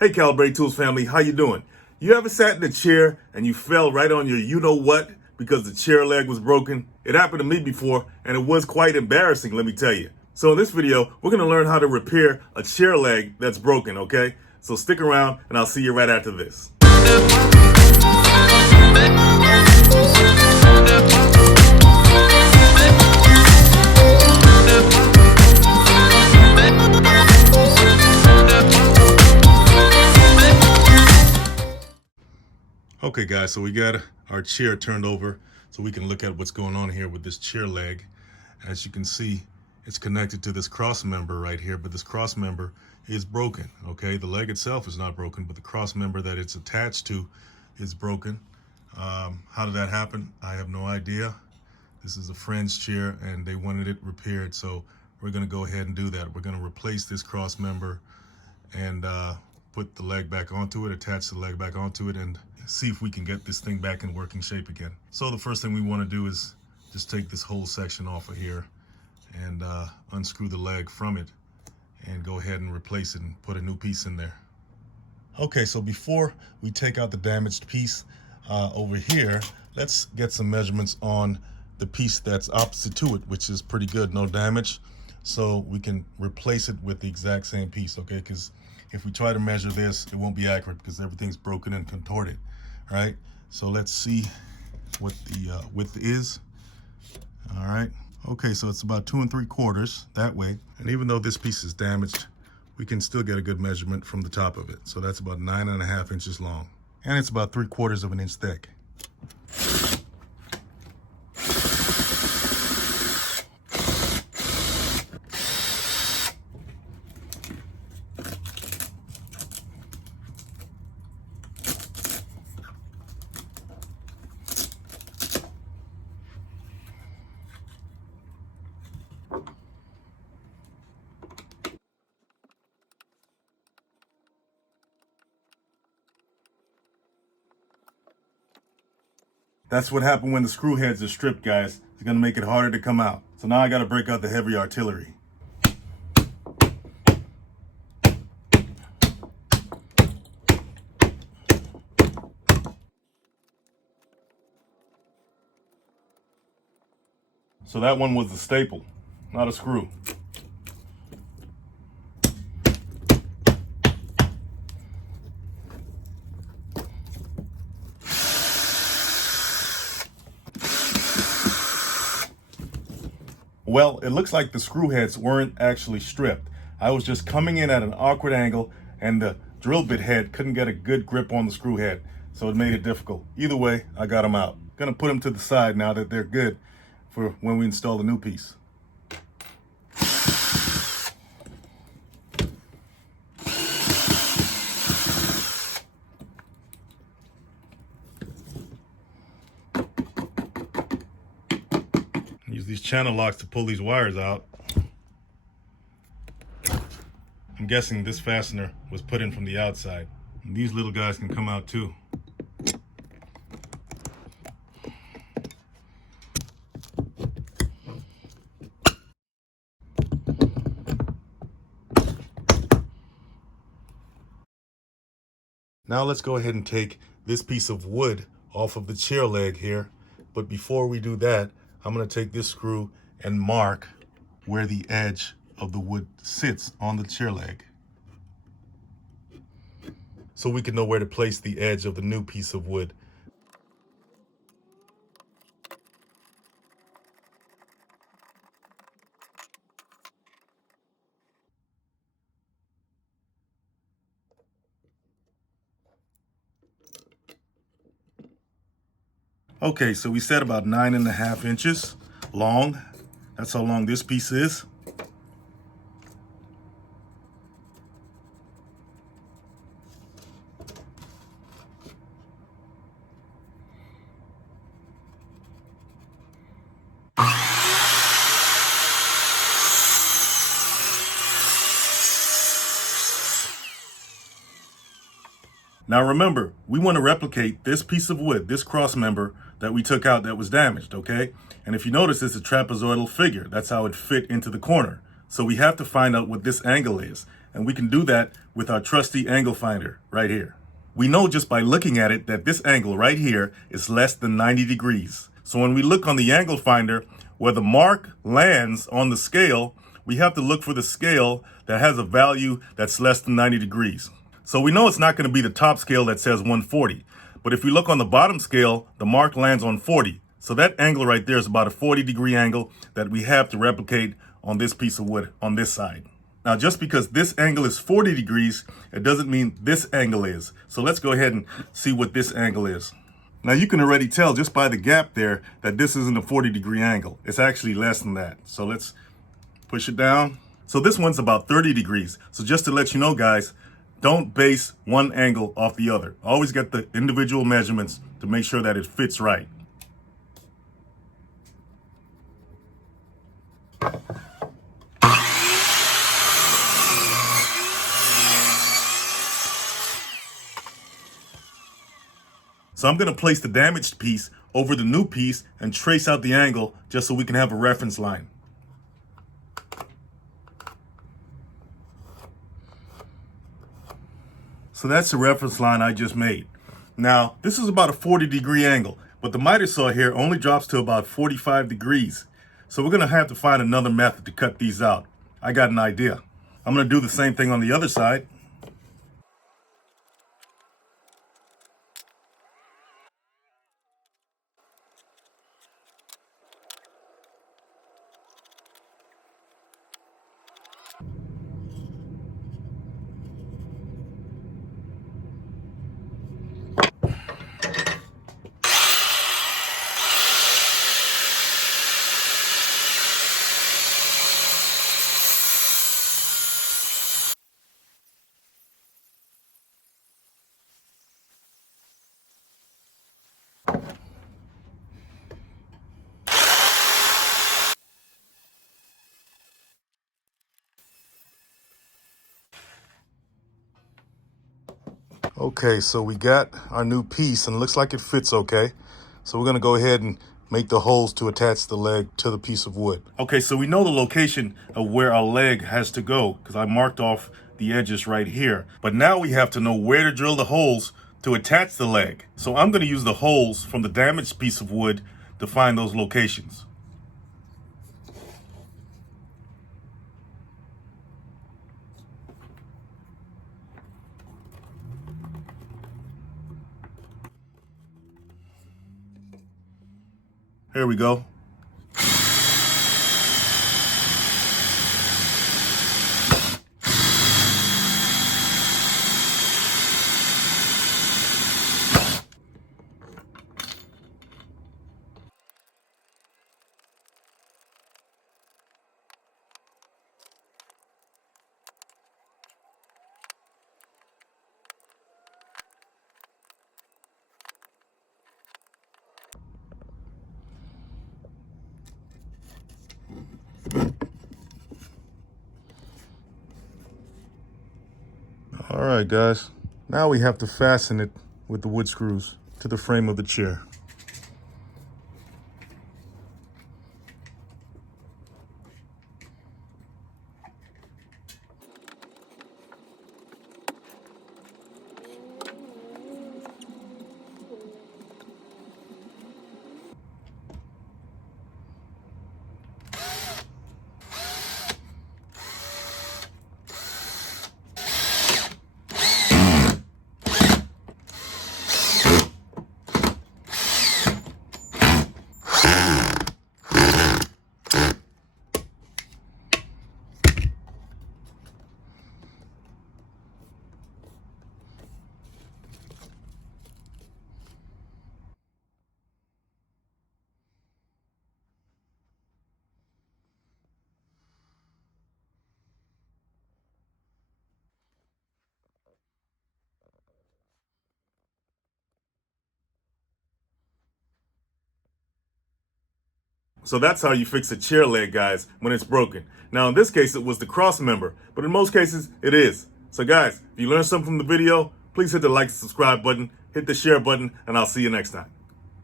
Hey Calibrate Tools family, how you doing? You ever sat in a chair and you fell right on your you-know-what because the chair leg was broken? It happened to me before and it was quite embarrassing, let me tell you. So in this video, we're gonna learn how to repair a chair leg that's broken, okay? So stick around and I'll see you right after this. Okay guys, so we got our chair turned over so we can look at what's going on here with this chair leg. As you can see, it's connected to this cross member right here, but this cross member is broken, okay? The leg itself is not broken, but the cross member that it's attached to is broken. How did that happen? I have no idea. This is a friend's chair and they wanted it repaired, so we're gonna go ahead and do that. We're gonna replace this cross member and put the leg back onto it, attach the leg back onto it, and see if we can get this thing back in working shape again. So the first thing we want to do is just take this whole section off of here and unscrew the leg from it and go ahead and replace it and put a new piece in there. Okay, so before we take out the damaged piece over here, let's get some measurements on the piece that's opposite to it, which is pretty good, no damage. So we can replace it with the exact same piece, okay? Because if we try to measure this, it won't be accurate because everything's broken and contorted, right? So let's see what the width is. All right. Okay, so it's about 2 3/4 that way. And even though this piece is damaged, we can still get a good measurement from the top of it. So that's about 9.5 inches long. And it's about 3/4 of an inch thick. That's what happened when the screw heads are stripped, guys. It's gonna make it harder to come out. So now I gotta break out the heavy artillery. So that one was a staple, not a screw. Well, it looks like the screw heads weren't actually stripped. I was just coming in at an awkward angle and the drill bit head couldn't get a good grip on the screw head, so it made it difficult. Either way, I got them out. Gonna put them to the side now that they're good for when we install the new piece. Use these channel locks to pull these wires out. I'm guessing this fastener was put in from the outside. And these little guys can come out too. Now let's go ahead and take this piece of wood off of the chair leg here. But before we do that, I'm gonna take this screw and mark where the edge of the wood sits on the chair leg, so we can know where to place the edge of the new piece of wood. Okay, so we said about 9.5 inches long. That's how long this piece is. Now remember, we want to replicate this piece of wood, this cross member that we took out that was damaged, okay? And if you notice, it's a trapezoidal figure. That's how it fit into the corner. So we have to find out what this angle is. And we can do that with our trusty angle finder right here. We know just by looking at it that this angle right here is less than 90 degrees. So when we look on the angle finder where the mark lands on the scale, we have to look for the scale that has a value that's less than 90 degrees. So we know it's not going to be the top scale that says 140. But if we look on the bottom scale, the mark lands on 40. So that angle right there is about a 40-degree angle that we have to replicate on this piece of wood on this side. Now, just because this angle is 40 degrees, it doesn't mean this angle is. So let's go ahead and see what this angle is. Now, you can already tell just by the gap there that this isn't a 40-degree angle. It's actually less than that. So let's push it down. So this one's about 30 degrees. So just to let you know, guys, don't base one angle off the other. Always get the individual measurements to make sure that it fits right. So I'm going to place the damaged piece over the new piece and trace out the angle just so we can have a reference line. So that's the reference line I just made. Now, this is about a 40-degree angle, but the miter saw here only drops to about 45 degrees. So we're going to have to find another method to cut these out. I got an idea. I'm going to do the same thing on the other side. Okay, so we got our new piece and it looks like it fits okay. So we're gonna go ahead and make the holes to attach the leg to the piece of wood. Okay, so we know the location of where our leg has to go because I marked off the edges right here. But now we have to know where to drill the holes to attach the leg. So I'm gonna use the holes from the damaged piece of wood to find those locations. Here we go. All right, guys. Now we have to fasten it with the wood screws to the frame of the chair. So that's how you fix a chair leg, guys, when it's broken. Now, in this case, it was the cross member, but in most cases, it is. So guys, if you learned something from the video, please hit the like and subscribe button, hit the share button, and I'll see you next time.